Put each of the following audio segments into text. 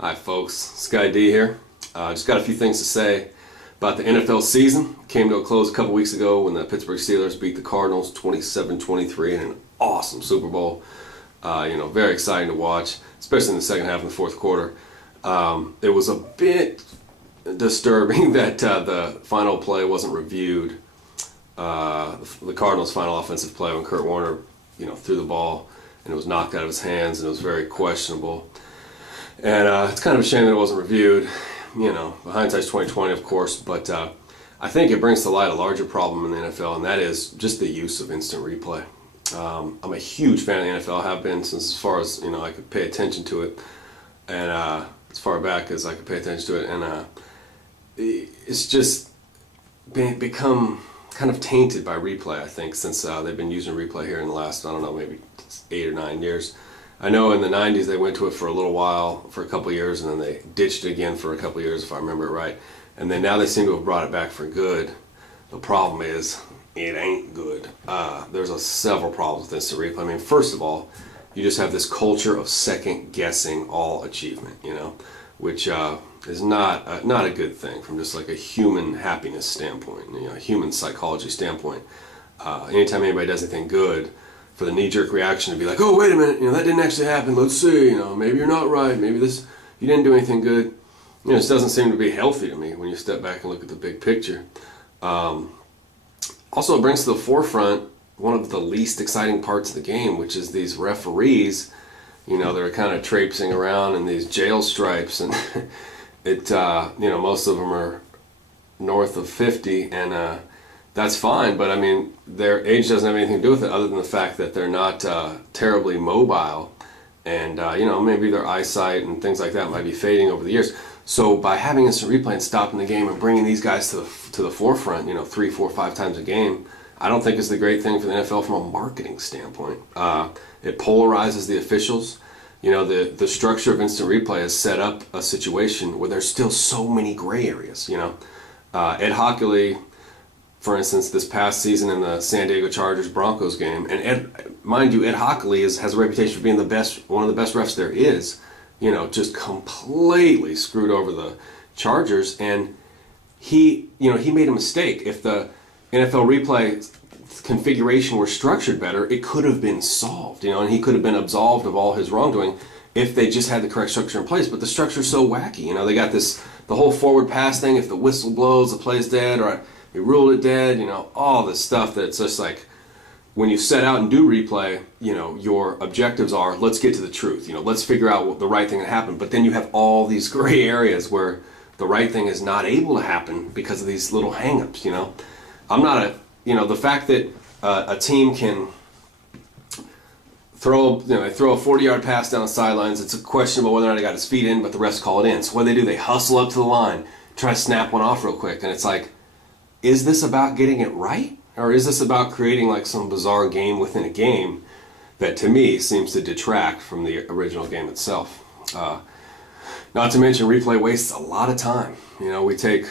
Hi folks, Skye D here. Just got a few things to say about the NFL season. Came to a close a couple weeks ago when the Pittsburgh Steelers beat the Cardinals 27-23 in an awesome Super Bowl. Very exciting to watch, especially in the second half and the fourth quarter. It was a bit disturbing that the final play wasn't reviewed. The Cardinals' final offensive play when Kurt Warner, threw the ball and it was knocked out of his hands and it was very questionable. And it's kind of a shame that it wasn't reviewed. Hindsight's 20/20, of course, but I think it brings to light a larger problem in the NFL, and that is just the use of instant replay. I'm a huge fan of the NFL. I have been since as far as I could pay attention to it, and as far back as I could pay attention to it, and it's just become kind of tainted by replay. I think since they've been using replay here in the last maybe 8 or 9 years. I know in the 90s they went to it for a little while, for a couple of years, and then they ditched it again for a couple of years, if I remember it right. And then now they seem to have brought it back for good. The problem is, it ain't good. There's several problems with instant replay. I mean, first of all, you just have this culture of second-guessing all achievement, which is not a good thing from just like a human happiness standpoint, a human psychology standpoint. Anytime anybody does anything good, for the knee-jerk reaction to be like, oh, wait a minute, that didn't actually happen, let's see, maybe you're not right, maybe you didn't do anything good. This doesn't seem to be healthy to me when you step back and look at the big picture. Also, it brings to the forefront one of the least exciting parts of the game, which is these referees, they're kind of traipsing around in these jail stripes, and most of them are north of 50, and that's fine, but I mean, their age doesn't have anything to do with it other than the fact that they're not terribly mobile, and maybe their eyesight and things like that might be fading over the years. So by having instant replay and stopping the game and bringing these guys to the forefront, 3, 4, 5 times a game, I don't think is the great thing for the NFL from a marketing standpoint. It polarizes the officials. The structure of instant replay has set up a situation where there's still so many gray areas. Ed Hockley, for instance, this past season in the San Diego Chargers-Broncos game, and mind you, Ed Hockley has a reputation for being one of the best refs there is, just completely screwed over the Chargers, and he made a mistake. If the NFL replay configuration were structured better, it could have been solved, and he could have been absolved of all his wrongdoing if they just had the correct structure in place. But the structure's so wacky, they got the whole forward pass thing. If the whistle blows, the play's dead, or he ruled it dead, all this stuff that's just like, when you set out and do replay, your objectives are, let's get to the truth, let's figure out what the right thing that happened. But then you have all these gray areas where the right thing is not able to happen because of these little hang-ups, I'm not the fact that a team can throw a 40-yard pass down the sidelines, it's questionable whether or not he got his feet in, but the refs call it in. So what do? They hustle up to the line, try to snap one off real quick, and it's like, is this about getting it right? Or is this about creating like some bizarre game within a game that to me seems to detract from the original game itself? Not to mention replay wastes a lot of time. We take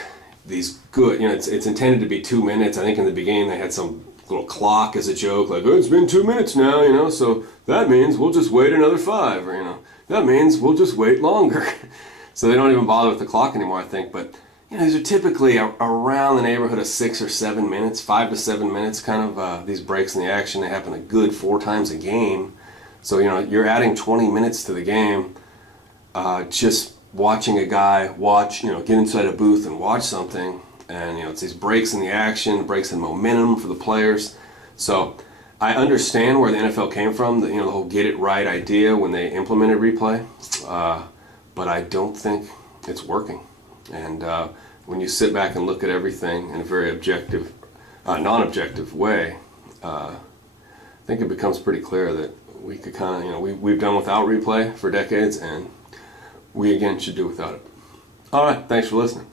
these good, it's intended to be 2 minutes. I think in the beginning they had some little clock as a joke, like, oh, it's been 2 minutes now, so that means we'll just wait another 5, or, that means we'll just wait longer. So they don't even bother with the clock anymore, I think, but these are typically around the neighborhood of 6 or 7 minutes, 5 to 7 minutes, kind of these breaks in the action. They happen a good 4 times a game. So, you're adding 20 minutes to the game, just watching a guy get inside a booth and watch something. And, it's these breaks in the action, breaks in momentum for the players. So I understand where the NFL came from, the whole get it right idea when they implemented replay. But I don't think it's working. And when you sit back and look at everything in a very objective, non-objective way, I think it becomes pretty clear that we could kind of, we've done without replay for decades, and we again should do without it. All right, thanks for listening.